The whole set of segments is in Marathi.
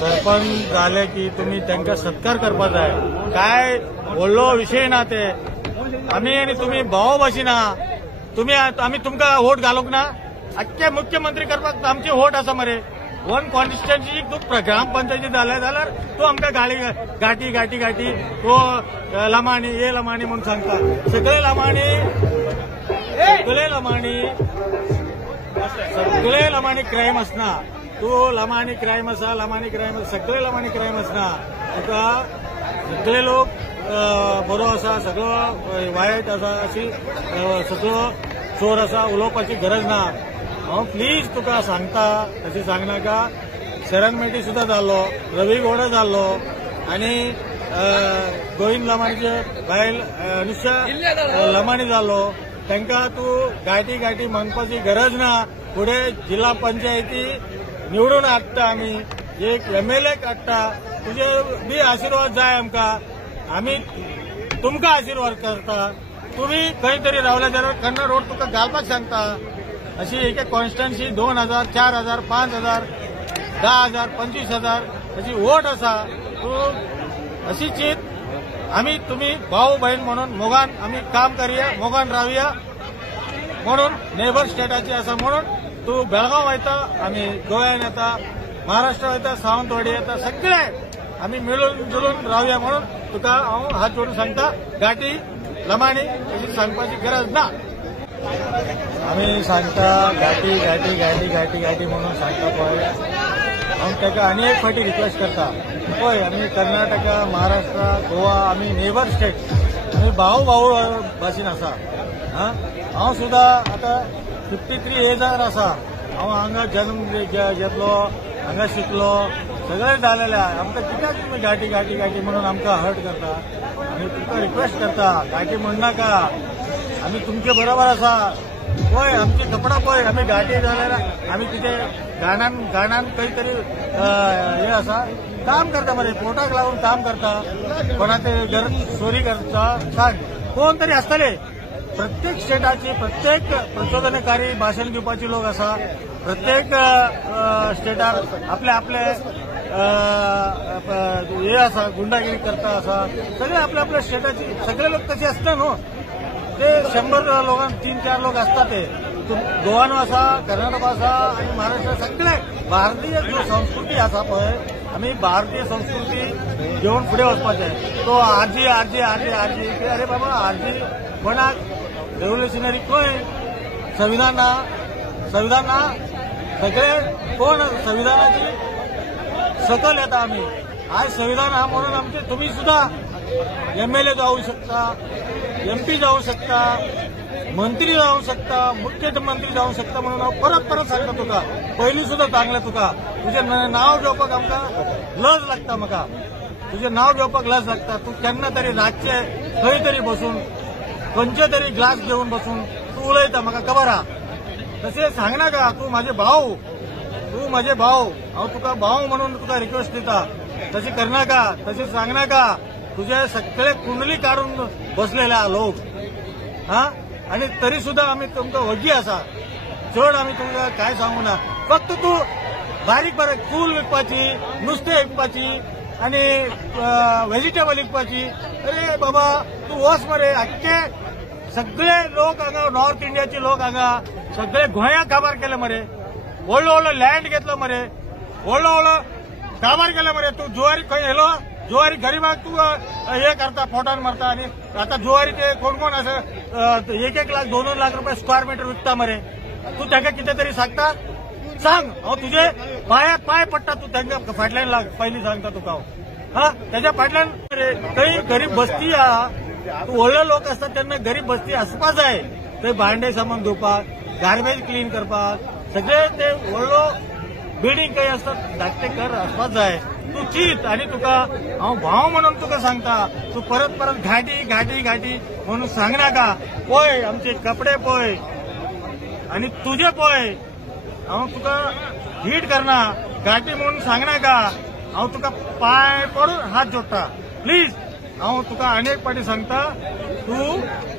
सरपंच झाले की तुम्ही त्यांचा सत्कार करपा जाय। काय बोललो विषय ना ते आम्ही आणि तुम्ही भाऊ बसिना तुम्ही आम्ही तुमका वोट घालूक ना अख्खे मुख्यमंत्री करपाक आमची वोट असा मरे वन कॉन्स्टिट्युएन्सी तू ग्रामपंचायती झाल्या जाल्यार तू आमकां गाठी गाठी गाठी तो लमाणी ये लमाणी म्हणून सांगता सगळे लमाणी क्राईम असना तू लमाणी क्राईम असा सगळे लमाणी क्राईम असना तुका सगळे लोक बरो असा सगळं वायट असा अशी सगळं चोर असा उलोवपाची गरज ना। हांव प्लीज तुका सांगता तशी सांगनाका शरण मेटी सुद्धा जाल्लो रवी गौडा जाल्लो आणि गोविंद लमाणीचे बायल अनुष्या लमाणी जाल्लो तांकां तू गाठी गाठी म्हणपाची गरज ना। पुढे जिल्हा पंचायती निवडून हाडटा आमी एक MLA काडटा तुझे बी आशीर्वाद जाय आमकां आमी तुमकां आशीर्वाद करता। तुम्ही खंय तरी रावल्या जाल्यार कन्नड रोड तुका घालपाक सांगता अशी एक एक कॉन्स्टिट्युएन्सी 2000 4000 5000 10,000 25,000 अशी वोट असा तू अशी चित आम्ही तुम्ही भाऊ बहीण म्हणून मोगान आम्ही काम करूया मोगान राहूया म्हणून नेबर स्टेटाची असा म्हणून तू बेळगाव वयता आम्ही गोव्यान येता महाराष्ट्र वयता सावंतवाडी येता सगळे आम्ही मिळून जुळून राहूया म्हणून तुका हांव हात जोडून सांगता गाठी लमाणी अशी सांगपाची गरज ना। आम्ही सांगता गाठी गाठी गाठी गाठी गाठी म्हणून सांगता पळय हांव ताका आनी एक फावटी रिक्वेस्ट करता पळय आमी कर्नाटका महाराष्ट्र गोवा आमी नेबर स्टेट आमी भाऊ भाऊ भाशेन आसा हांव सुद्धा आता 53 एजार आसा हांव हांगा जन्म घेतलो हांगा शिकलो सगळे जालेले आमकां कित्याक तुमी गाठी गाठी गाठी म्हणून आमकां हर्ट करता आमी तुमकां रिक्वेस्ट करता गाठी म्हणनाका आमी तुमचे बरोबर आसा पळय आमची कपडा पळय आमी गाठी जाल्यार आमी कितें गाणान खंय तरी हे आसा काम करता मरे पोटाक लागून काम करता कोणाचे घर चोरी करता सांग कोण तरी आसतले प्रत्येक स्टेटाची प्रत्येक प्रचोदनकारी भाषण घेवपाची लोक आसा प्रत्येक स्टेटाक आपले आपले हे आसा गुंडागिरी करता आसा सगळे आपल्या आपल्या स्टेटाची सगळे लोक तसे असता न्हू ते 100 लोकांक 3-4 लोक असतात ते गोवानो आसा कर्नाटक आसा आणि महाराष्ट्र सगळे भारतीय जो संस्कृती आसा पळय आम्ही भारतीय संस्कृती घेऊन फुडें वचपाचें तो आरजी आरजी आरजी आरजी अरे बाबा आरजी कोणाक रेव्होल्युशनरी खंय संविधान ना सगळे कोण संविधानाची सकल येता आम्ही आज संविधान हा म्हणून आमचे तुम्ही सुद्धा MLA जाऊ शकता MP जाऊ शकता मंत्री जाऊ शकता मुख्यमंत्री जाऊ शकता म्हणून हांव परत सांगता तुका पयलीं सुद्धा सांगलें तुका तुजें नांव घेवपाक आमकां लज लागता म्हाका तुजें नांव घेवपाक लज लागता तूं केन्ना तरी रातचे खंय तरी बसून खंयचे तरी ग्लास घेवन बसून तूं उलयता म्हाका खबर आहा तशें सांगनाका तूं म्हजे भाव हांव तुका भाव म्हणून तुका रिक्वेस्ट दिता तशी करनाका तशें सांगनाका तुझे सगळे कुंडली काढून बसलेले लोक आणि तरी सुद्धा आम्ही तुमकां वगी आसा चड आम्ही तुमकां काय सांगू ना फक्त तू बारीक फूल विकपाची नुस्तें विकपाची आणि व्हेजिटेबल विकपाची अरे बाबा तू वच मरे अख्खे सगळे लोक हांगा नॉर्थ इंडियाचे लोक हांगा सगळे गोंया काबार केले मरे व्हडलो लँड घेतलो मरे व्हडलो काबार केले मरे तू जुवारी खंय येलो जुवारी गरीबाक तू हे करता फोटान मारता आणि आता जुवारीचे कोण असं 1-1 लाख 2-2 लाख रुपये स्क्वेअर मीटर विकता मरे तू ताका कितें तरी सांगता सांग हांव तुजे पाय पडटा तू तांकां फाटल्यान लाग पयलीं सांगता तुका हांव त्याच्या फाटल्यान थंय गरीब बस्ती आहा तू व्हडले लोक आसता तेन्ना गरीब बस्ती आसपा जाय थंय भांडे सामान धुवपाक गार्बेज क्लीन करपाक सगळे ते व्हडलो बिल्डिंग काही असतात धाकटे घर आसपाक जाय तू चित आणि तुका हांव भाव म्हणून तुका सांगता तू परत घाटी घाटी घाटी म्हणून सांगनाका पळय आमचे कपडे पळय आणि तुझे पळय हांव तुका हिट करना घाटी म्हणून सांगनाका हांव तुका पाय पडून हात जोडटा प्लीज हांव तुका अनेक फावटी सांगता तू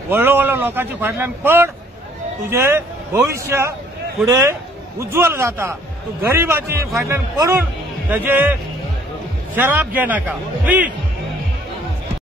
व्हडलो लोकांची फाटल्यान पड तुझे भविष्य फुडें उज्ज्वल जाता तू गरीबाची फाटल्यान पडून ताजे शराब घेनाका प्लीज.